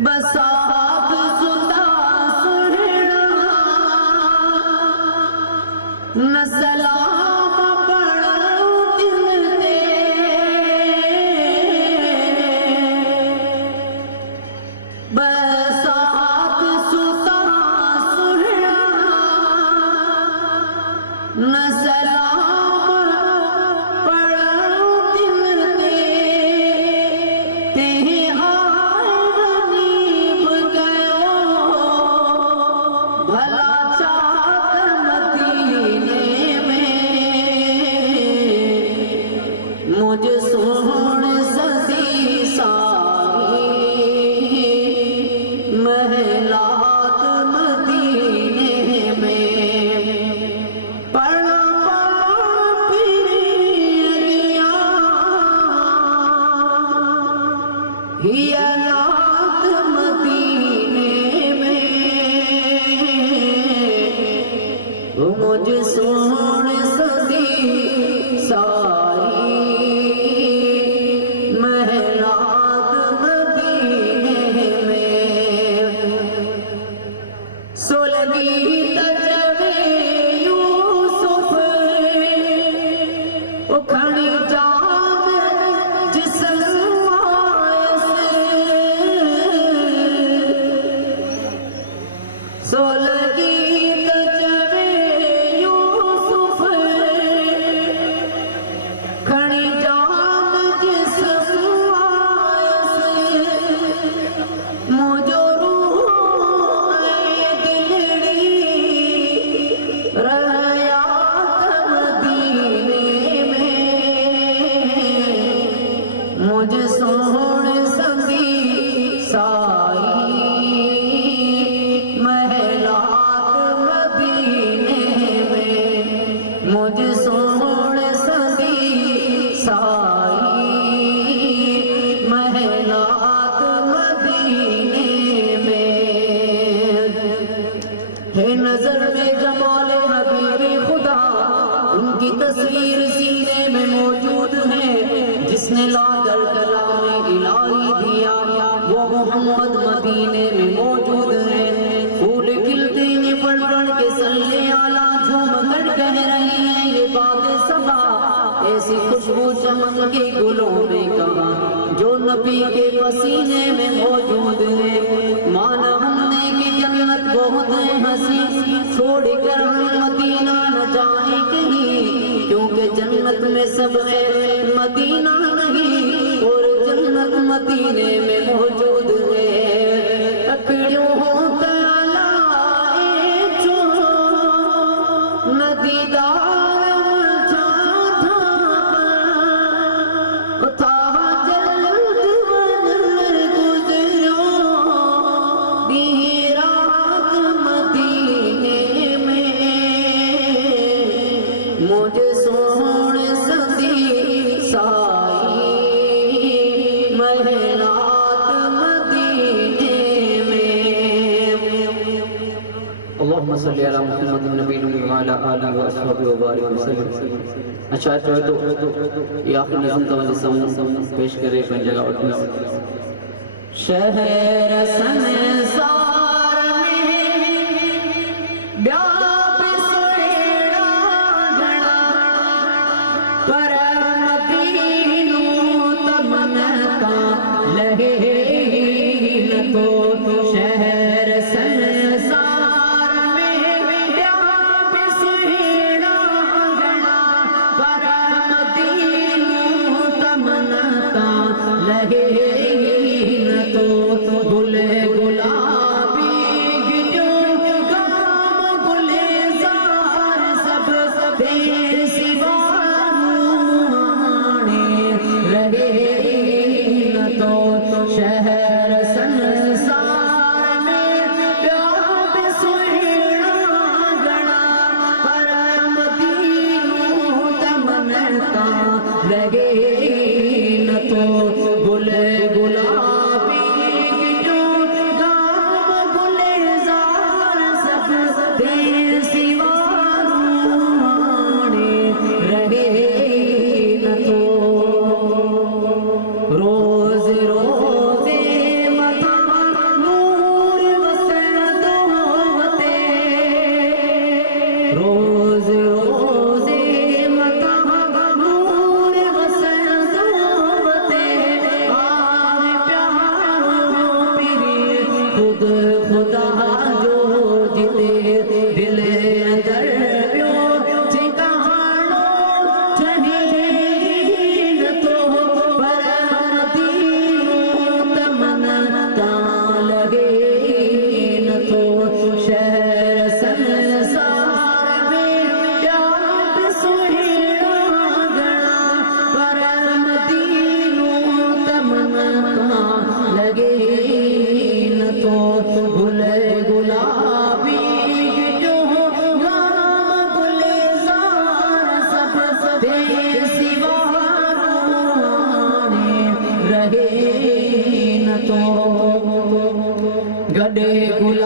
بسات ستا سہنا نہ سلام پڑھو دل تے بسات ستا سہنا نہ سلام مجھے سون سدی ساری محلات مدینے میں پڑھا پیریاں ہیالات مدینے میں مجھے سون سدی ساری مجھے سون سدی ساری محلات مدینے میں مجھے سون سدی ساری محلات مدینے میں ہے نظر میں جمال حبیب خدا ان کی تصویر سینے میں موجود ہے جس نے لا کر کلام الہی دیا وہ محمد مدینے میں موجود ہے پھول کھلتے ہیں پڑھ پڑھ کے صلی اعلیٰ جھوم کر کہہ رہے ہیں یہ بات صبا ایسی خوشبو چمن کے گلوں میں کہاں جو نبی کے پسینے میں موجود ہے مانا ہم نے کہ جنت بہت ہے ہنسی چھوڑ کر ہم مدینہ نہ جائیں کہیں کیونکہ جنت میں سب ہے مدینہ نہیں اور جنت مدینے میں موجود ہے اکڑیوں ہوتا لائے جو ندیدار جاتا تھا جلد ون گزرو دی رات مدینے میں مجھے سون سدی ساری محلات مدینے میں اللہم صلی علی محمد النبی وعلی آلہ وآصحابہ وبارک وسلم اچھا تو یہ آخر نظم توجہ پیش کرے پن جگہ اٹھنے شہر سنسار میں بیاب سویڑا گھڑا پر مدینوں تمنتا لگے نہ تو شہر سنسار میں بیاب سویڑا گھڑا پر مدینوں تمنتا لگے نہ تو بھولے خود خدا جو جتے دل اندر پیو جے کہانو چہین تو پر مدینو تمن تا لگے نہ تو شہر سنسار میں پیار سہیڑا گنا پر مدینو تمن تا لگے نہ تو گل گلابی جو غام گلزار سب بے سوا روحانے رہے نہ تو گڈے گل